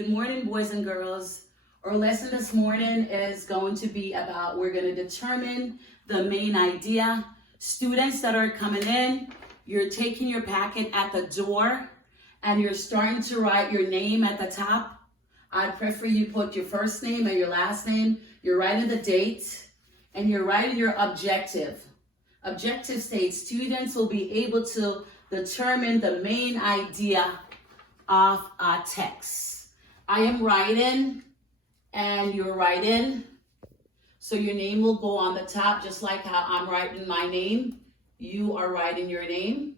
Good morning, boys and girls. Our lesson this morning is going to be about, we're going to determine the main idea. Students that are coming in, you're taking your packet at the door and you're starting to write your name at the top. I'd prefer you put your first name and your last name. You're writing the date and you're writing your objective. Objective states students will be able to determine the main idea of a text. I am writing and you're writing. So your name will go on the top just like how I'm writing my name. You are writing your name.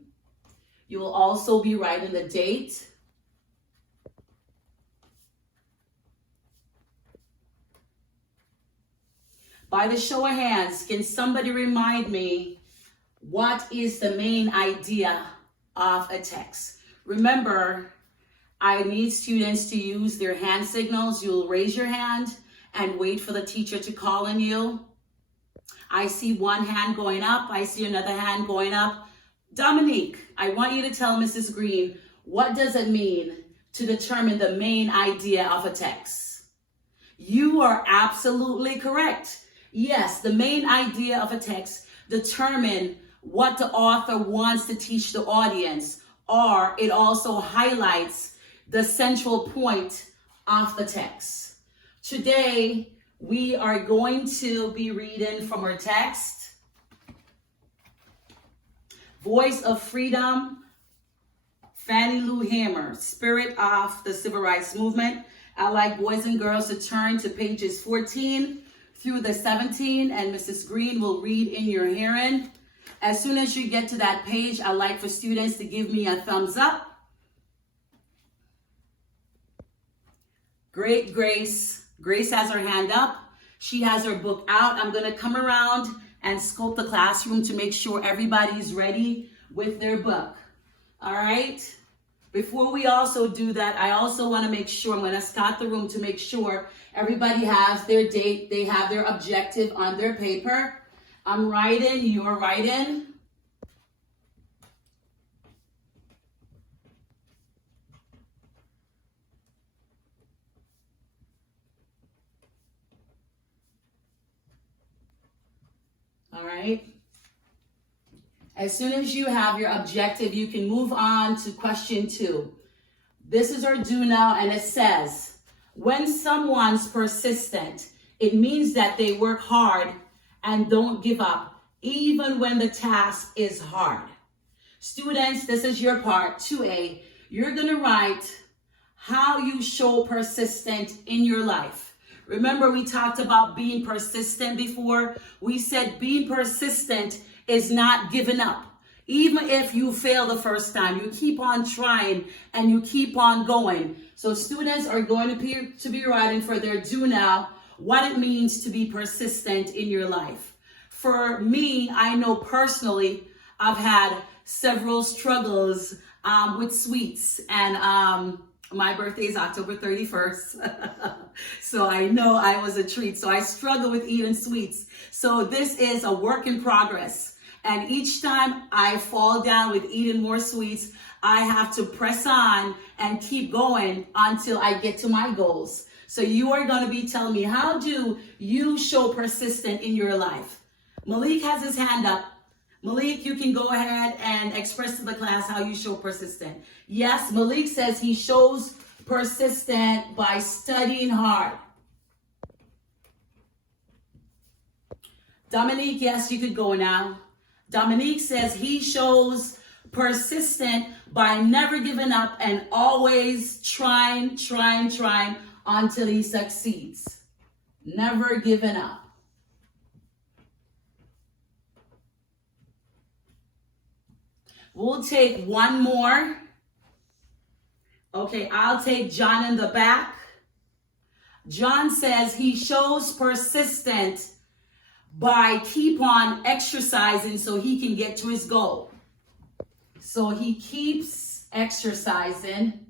You will also be writing the date. By the show of hands, can somebody remind me what is the main idea of a text? Remember, I need students to use their hand signals. You'll raise your hand and wait for the teacher to call on you. I see one hand going up. I see another hand going up. Dominique, I want you to tell Mrs. Green, what does it mean to determine the main idea of a text? You are absolutely correct. Yes, the main idea of a text determine what the author wants to teach the audience, or it also highlights the central point of the text. Today, we are going to be reading from our text, Voice of Freedom, Fannie Lou Hamer, Spirit of the Civil Rights Movement. I'd like boys and girls to turn to pages 14 through the 17, and Mrs. Green will read in your hearing. As soon as you get to that page, I'd like for students to give me a thumbs up. Great, Grace. Grace has her hand up. She has her book out. I'm going to come around and scope the classroom to make sure everybody's ready with their book. All right? Before we also do that, I also want to make sure, I'm going to scout the room to make sure everybody has their date, they have their objective on their paper. I'm writing, you're writing. All right. As soon as you have your objective, you can move on to question 2. This is our do now, and it says, when someone's persistent, it means that they work hard and don't give up, even when the task is hard. Students, this is your part, 2A. You're going to write how you show persistent in your life. Remember, we talked about being persistent before. We said being persistent is not giving up. Even if you fail the first time, you keep on trying and you keep on going. So students are going to be writing for their do now what it means to be persistent in your life. For me, I know personally, I've had several struggles with sweets, and my birthday is October 31st. So I know I was a treat. So I struggle with eating sweets. So this is a work in progress. And each time I fall down with eating more sweets, I have to press on and keep going until I get to my goals. So you are going to be telling me, how do you show persistent in your life? Malik has his hand up. Malik, you can go ahead and express to the class how you show persistent. Yes, Malik says he shows persistent by studying hard. Dominique, yes, you could go now. Dominique says he shows persistent by never giving up and always trying until he succeeds. Never giving up. We'll take one more. Okay, I'll take John in the back. John says he shows persistent by keep on exercising so he can get to his goal. So he keeps exercising.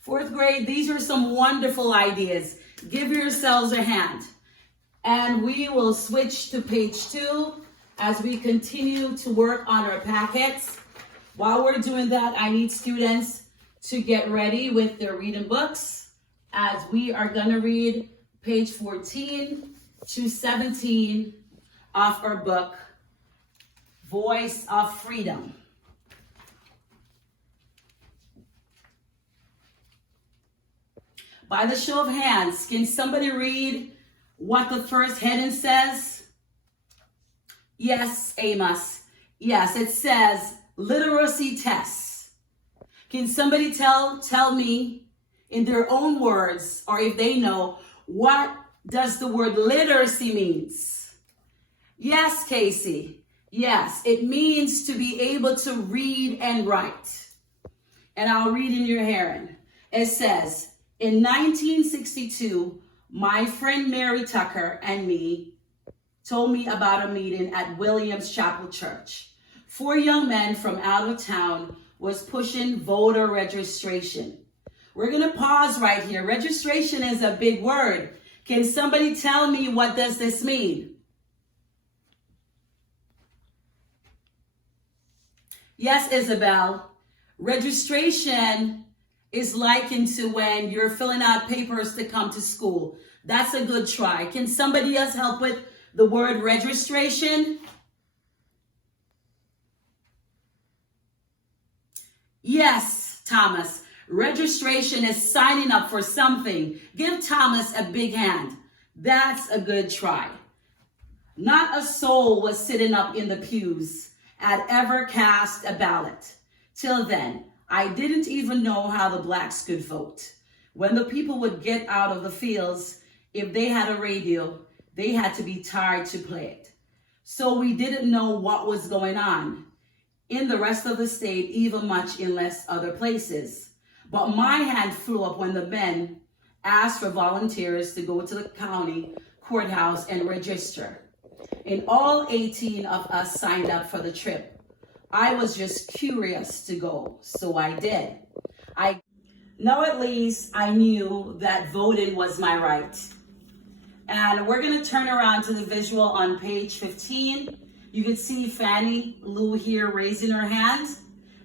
Fourth grade, these are some wonderful ideas. Give yourselves a hand. And we will switch to page 2 as we continue to work on our packets. While we're doing that, I need students to get ready with their reading books as we are going to read page 14 to 17 of our book, Voice of Freedom. By the show of hands, can somebody read what the first heading says? Yes, Amos. Yes, it says literacy tests. Can somebody tell me in their own words, or if they know, what does the word literacy means? Yes, Casey. Yes, it means to be able to read and write. And I'll read in your hearing. It says, in 1962, my friend Mary Tucker and me told me about a meeting at Williams Chapel Church. 4 young men from out of town was pushing voter registration. We're going to pause right here. Registration is a big word. Can somebody tell me, what does this mean? Yes, Isabel. Registration is likened to when you're filling out papers to come to school. That's a good try. Can somebody else help with the word registration? Yes, Thomas. Registration is signing up for something. Give Thomas a big hand. That's a good try. Not a soul was sitting up in the pews had ever cast a ballot. Till then, I didn't even know how the blacks could vote. When the people would get out of the fields, if they had a radio, they had to be tired to play it. So we didn't know what was going on in the rest of the state, even much in less other places. But my hand flew up when the men asked for volunteers to go to the county courthouse and register. And all 18 of us signed up for the trip. I was just curious to go, so I did. Now at least I knew that voting was my right. And we're going to turn around to the visual on page 15. You can see Fannie Lou here raising her hand,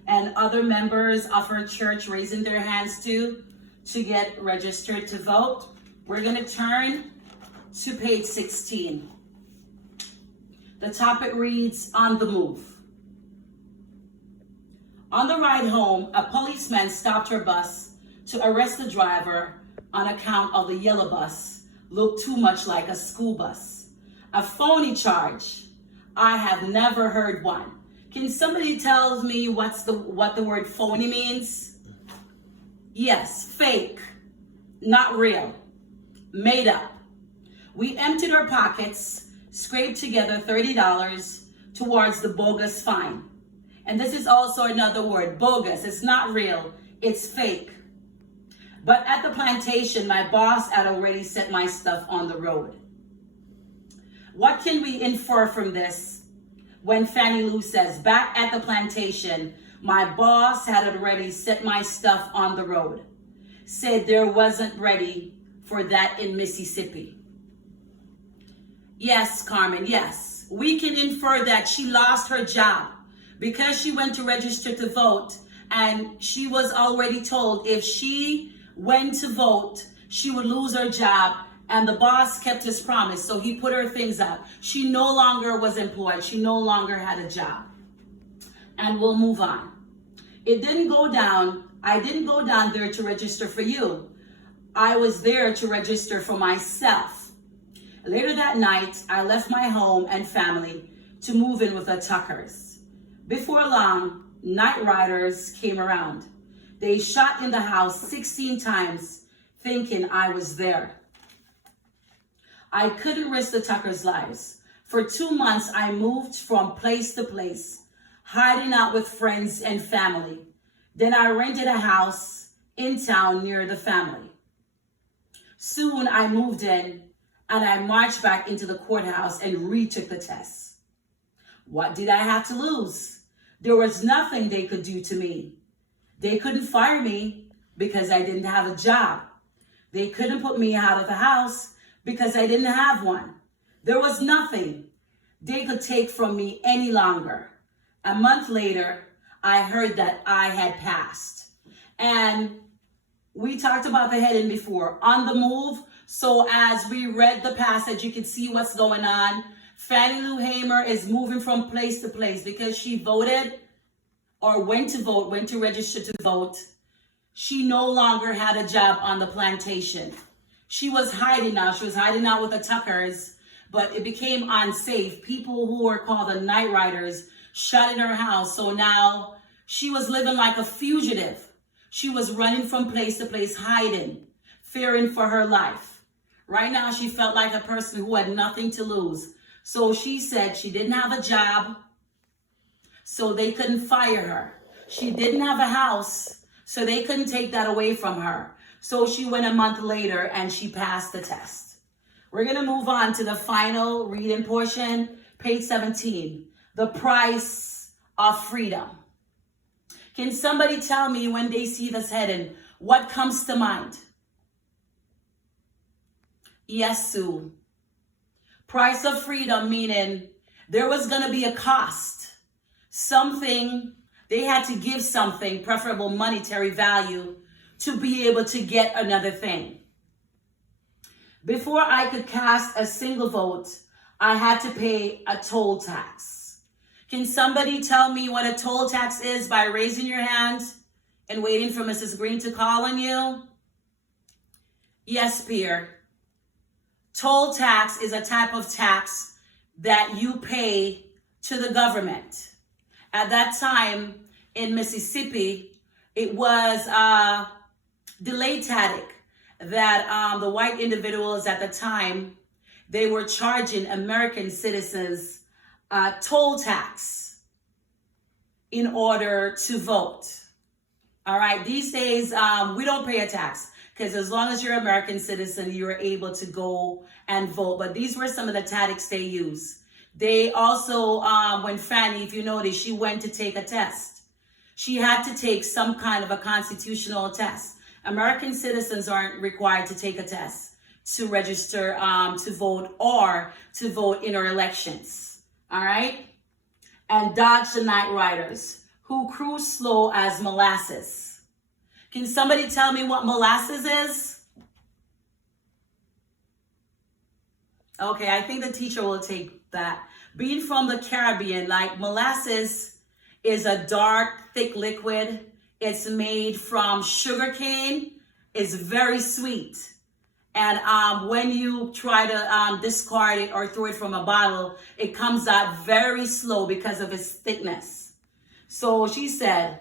and other members of her church raising their hands too to get registered to vote. We're going to turn to page 16. The topic reads, On the Move. On the ride home, a policeman stopped her bus to arrest the driver on account of the yellow bus looked too much like a school bus. A phony charge. I have never heard one. Can somebody tell me what the word phony means? Yes, fake, not real, made up. We emptied our pockets, scraped together $30 towards the bogus fine. And this is also another word, bogus. It's not real, it's fake. But at the plantation, my boss had already set my stuff on the road. What can we infer from this when Fannie Lou says, back at the plantation, my boss had already set my stuff on the road, said there wasn't ready for that in Mississippi? Yes, Carmen, yes. We can infer that she lost her job because she went to register to vote, and she was already told if she went to vote, she would lose her job, and the boss kept his promise, so he put her things out. She no longer was employed. She no longer had a job. And we'll move on. It didn't go down. I didn't go down there to register for you. I was there to register for myself. Later that night, I left my home and family to move in with the Tuckers. Before long, night riders came around. They shot in the house 16 times, thinking I was there. I couldn't risk the Tuckers' lives. For 2 months, I moved from place to place, hiding out with friends and family. Then I rented a house in town near the family. Soon I moved in, and I marched back into the courthouse and retook the test. What did I have to lose? There was nothing they could do to me. They couldn't fire me because I didn't have a job. They couldn't put me out of the house because I didn't have one. There was nothing they could take from me any longer. A month later, I heard that I had passed. And we talked about the heading before, on the move. So as we read the passage, you can see what's going on. Fannie Lou Hamer is moving from place to place because she voted or went to register to vote. She no longer had a job on the plantation. She was hiding now. She was hiding out with the Tuckers, but it became unsafe. People who were called the Night Riders shot in her house. So now she was living like a fugitive. She was running from place to place, hiding, fearing for her life. Right now, she felt like a person who had nothing to lose. So she said she didn't have a job, so they couldn't fire her. She didn't have a house, so they couldn't take that away from her. So she went a month later and she passed the test. We're going to move on to the final reading portion, page 17, the price of freedom. Can somebody tell me when they see this heading, what comes to mind? Yes, Sue. Price of freedom, meaning there was going to be a cost. Something, they had to give something, preferable monetary value, to be able to get another thing. Before I could cast a single vote, I had to pay a toll tax. Can somebody tell me what a toll tax is by raising your hand and waiting for Mrs. Green to call on you? Yes, Pierre. Toll tax is a type of tax that you pay to the government. At that time in Mississippi, it was delay tactic that the white individuals at the time, they were charging American citizens toll tax in order to vote. All right, these days we don't pay a tax because as long as you're an American citizen, you're able to go and vote. But these were some of the tactics they used. They also, when Fannie, if you notice, she went to take a test. She had to take some kind of a constitutional test. American citizens aren't required to take a test to register to vote or to vote in our elections. All right? And dodge the Night Riders who cruise slow as molasses. Can somebody tell me what molasses is? Okay, I think the teacher will take that. Being from the Caribbean, like molasses is a dark, thick liquid. It's made from sugar cane. It's very sweet. And when you try to discard it or throw it from a bottle, it comes out very slow because of its thickness. So she said,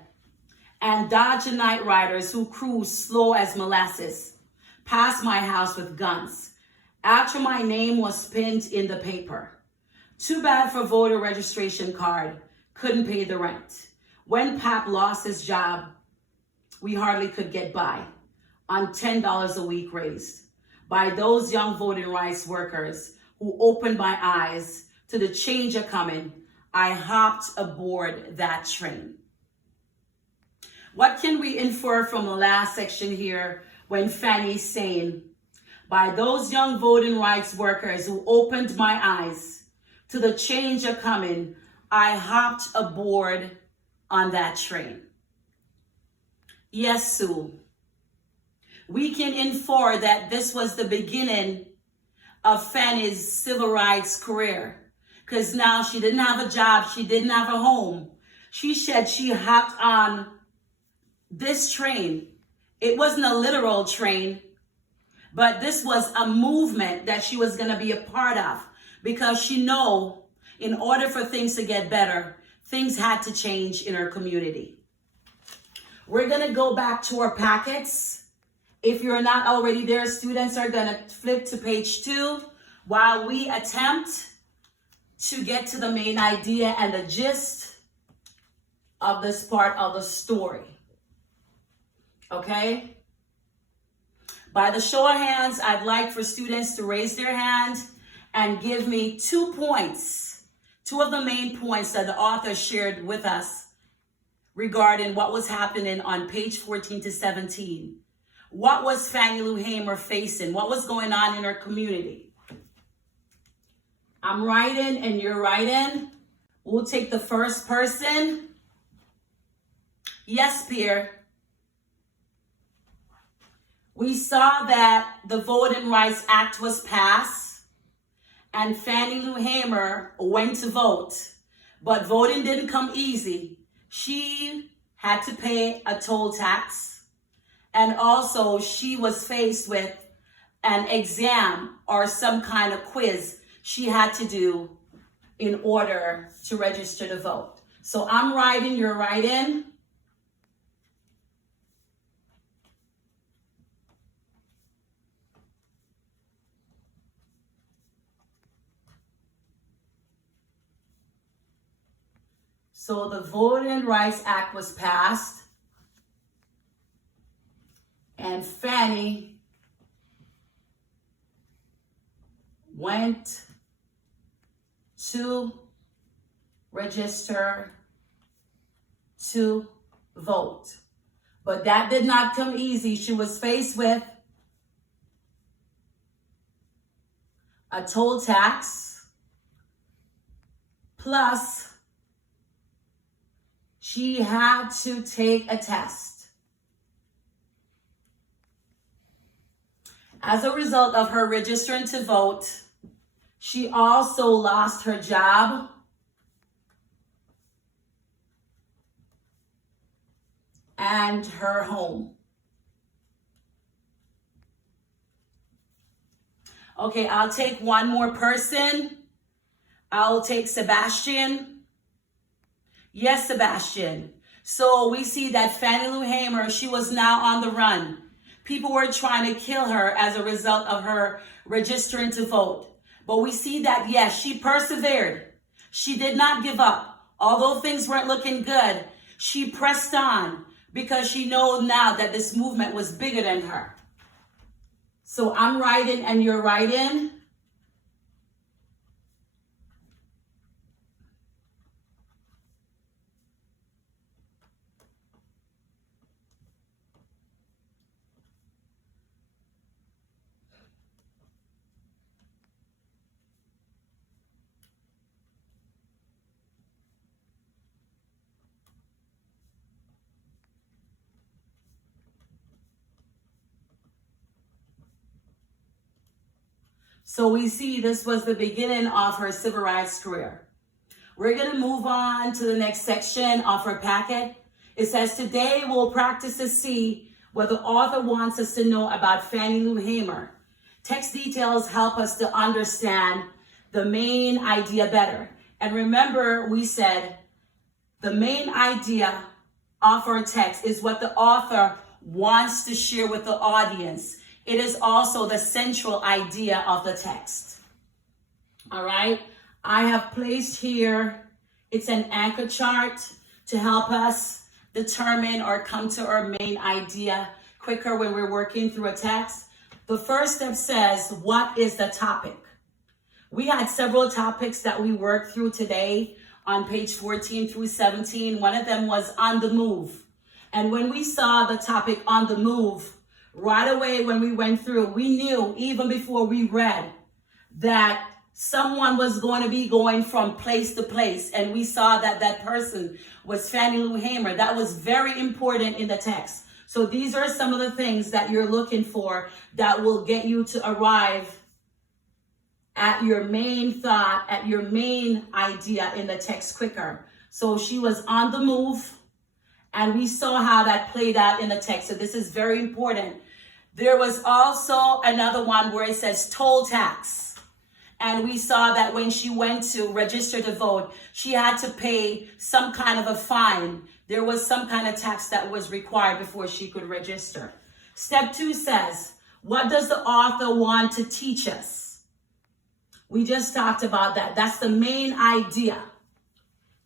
and dodge the Night Riders who cruise slow as molasses, past my house with guns. After my name was pinned in the paper. Too bad for voter registration card. Couldn't pay the rent. When Pap lost his job, we hardly could get by on $10 a week raised by those young voting rights workers who opened my eyes to the change a-coming. I hopped aboard that train. What can we infer from the last section here when Fannie's saying, by those young voting rights workers who opened my eyes to the change a-coming, I hopped aboard on that train. Yes, Sue. We can infer that this was the beginning of Fannie's civil rights career. Because now she didn't have a job. She didn't have a home. She said she hopped on this train. It wasn't a literal train, but this was a movement that she was going to be a part of. Because she know in order for things to get better, things had to change in her community. We're going to go back to our packets. If you're not already there, students are going to flip to page 2 while we attempt to get to the main idea and the gist of this part of the story. Okay? By the show of hands, I'd like for students to raise their hand and give me 2 points, 2 of the main points that the author shared with us regarding what was happening on page 14 to 17. What was Fannie Lou Hamer facing? What was going on in her community? I'm writing and you're writing. We'll take the first person. Yes, Pierre. We saw that the Voting Rights Act was passed and Fannie Lou Hamer went to vote. But voting didn't come easy. She had to pay a toll tax. And also she was faced with an exam or some kind of quiz she had to do in order to register to vote. So I'm writing, you're writing. So the Voting Rights Act was passed, and Fannie went to register to vote. But that did not come easy. She was faced with a toll tax, plus she had to take a test. As a result of her registering to vote, she also lost her job and her home. Okay, I'll take one more person. I'll take Sebastian. Yes, Sebastian. So we see that Fannie Lou Hamer, she was now on the run. People were trying to kill her as a result of her registering to vote. But we see that, yes, she persevered. She did not give up. Although things weren't looking good, she pressed on because she knows now that this movement was bigger than her. So I'm writing and you're writing. So we see this was the beginning of her civil rights career. We're going to move on to the next section of her packet. It says, today we'll practice to see what the author wants us to know about Fannie Lou Hamer. Text details help us to understand the main idea better. And remember, we said the main idea of our text is what the author wants to share with the audience. It is also the central idea of the text. All right. I have placed here, it's an anchor chart to help us determine or come to our main idea quicker when we're working through a text. The first step says, what is the topic? We had several topics that we worked through today on page 14 through 17. One of them was on the move. And when we saw the topic on the move, right away when we went through, we knew even before we read that someone was going to be going from place to place. And we saw that that person was Fannie Lou Hamer. That was very important in the text. So these are some of the things that you're looking for that will get you to arrive at your main thought, at your main idea in the text quicker. So she was on the move, and we saw how that played out in the text. So this is very important. There was also another one where it says toll tax. And we saw that when she went to register to vote, she had to pay some kind of a fine. There was some kind of tax that was required before she could register. Step 2 says, what does the author want to teach us? We just talked about that. That's the main idea.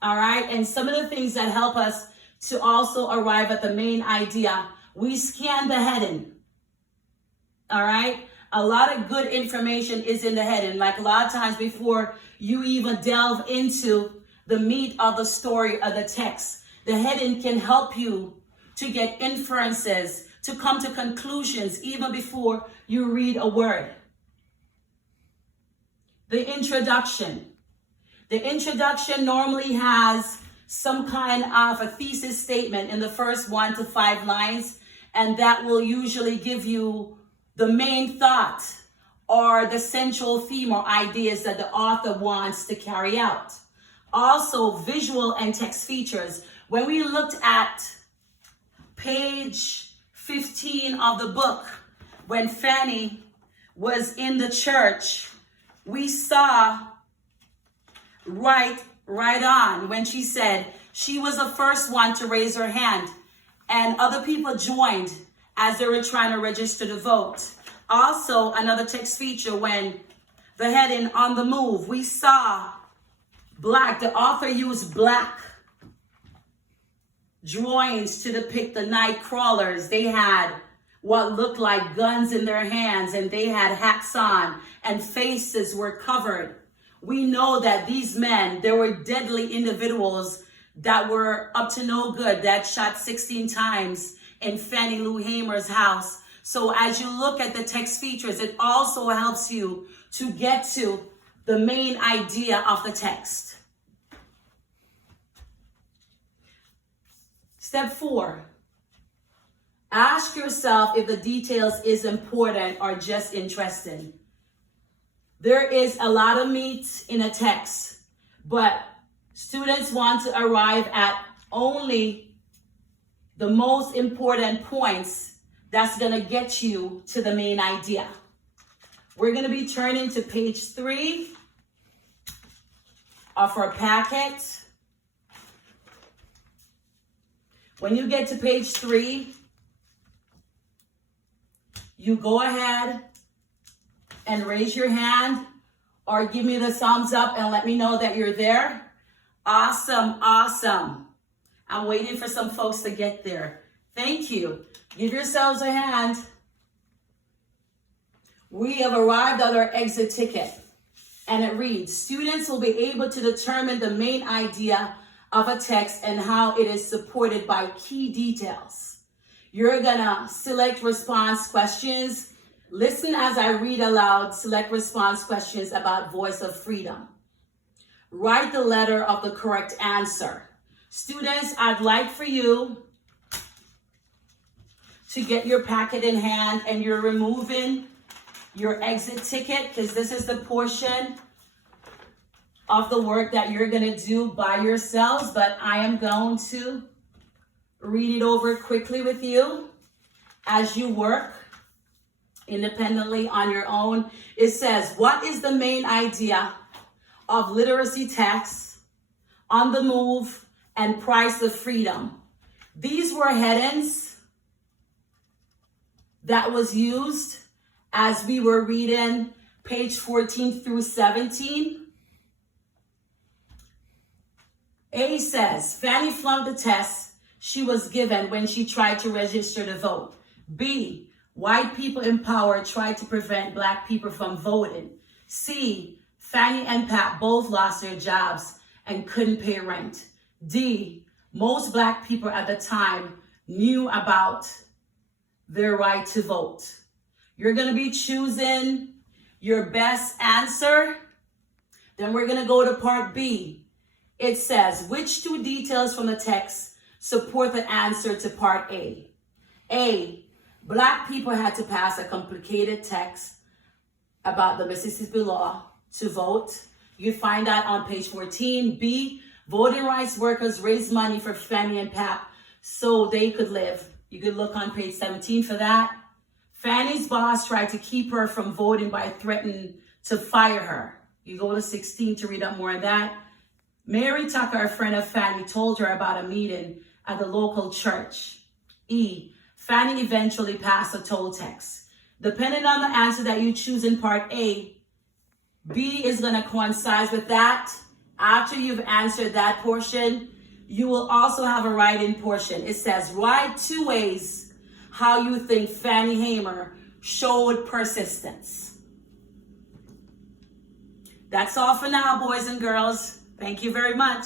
All right. And some of the things that help us to also arrive at the main idea, we scan the heading. All right. A lot of good information is in the heading. Like a lot of times before you even delve into the meat of the story of the text, the heading can help you to get inferences, to come to conclusions even before you read a word. The introduction. The introduction normally has some kind of a thesis statement in the first 1 to 5 lines, and that will usually give you the main thought or the central theme or ideas that the author wants to carry out. Also, visual and text features. When we looked at page 15 of the book, when Fanny was in the church, we saw right on when she said she was the first one to raise her hand, and other people joined as they were trying to register to vote. Also, another text feature, when the heading on the move, we saw black. The author used black drawings to depict the night crawlers. They had what looked like guns in their hands, and they had hats on, and faces were covered. We know that these men, they were deadly individuals that were up to no good, that shot 16 times in Fannie Lou Hamer's house. So as you look at the text features, it also helps you to get to the main idea of the text. Step 4, ask yourself if the details is important or just interesting. There is a lot of meat in a text, but students want to arrive at only the most important points that's going to get you to the main idea. We're going to be turning to page 3 of our packet. When you get to page 3, you go ahead and raise your hand or give me the thumbs up and let me know that you're there. Awesome, awesome. I'm waiting for some folks to get there. Thank you. Give yourselves a hand. We have arrived at our exit ticket, and it reads, students will be able to determine the main idea of a text and how it is supported by key details. You're gonna select response questions. Listen as I read aloud, select response questions about voice of freedom. Write the letter of the correct answer. Students, I'd like for you to get your packet in hand, and you're removing your exit ticket because this is the portion of the work that you're going to do by yourselves, but I am going to read it over quickly with you as you work independently on your own. It says, what is the main idea of literacy text, on the move, and price of freedom? These were headings that was used as we were reading page 14 through 17. A says, Fanny flunked the test she was given when she tried to register to vote. B, white people in power tried to prevent black people from voting. C, Fanny and Pat both lost their jobs and couldn't pay rent. D, most black people at the time knew about their right to vote. You're going to be choosing your best answer. Then we're going to go to part B. It says, which two details from the text support the answer to part A? A, black people had to pass a complicated text about the Mississippi law to vote. You find that on page 14. B, voting rights workers raised money for Fanny and Pat so they could live. You could look on page 17 for that. Fanny's boss tried to keep her from voting by threatening to fire her. You go to 16 to read up more on that. Mary Tucker, a friend of Fanny, told her about a meeting at the local church. E, Fanny eventually passed a toll text. Depending on the answer that you choose in part A, B is going to coincide with that. After you've answered that portion, you will also have a write-in portion. It says, write 2 ways how you think Fanny Hamer showed persistence. That's all for now, boys and girls. Thank you very much.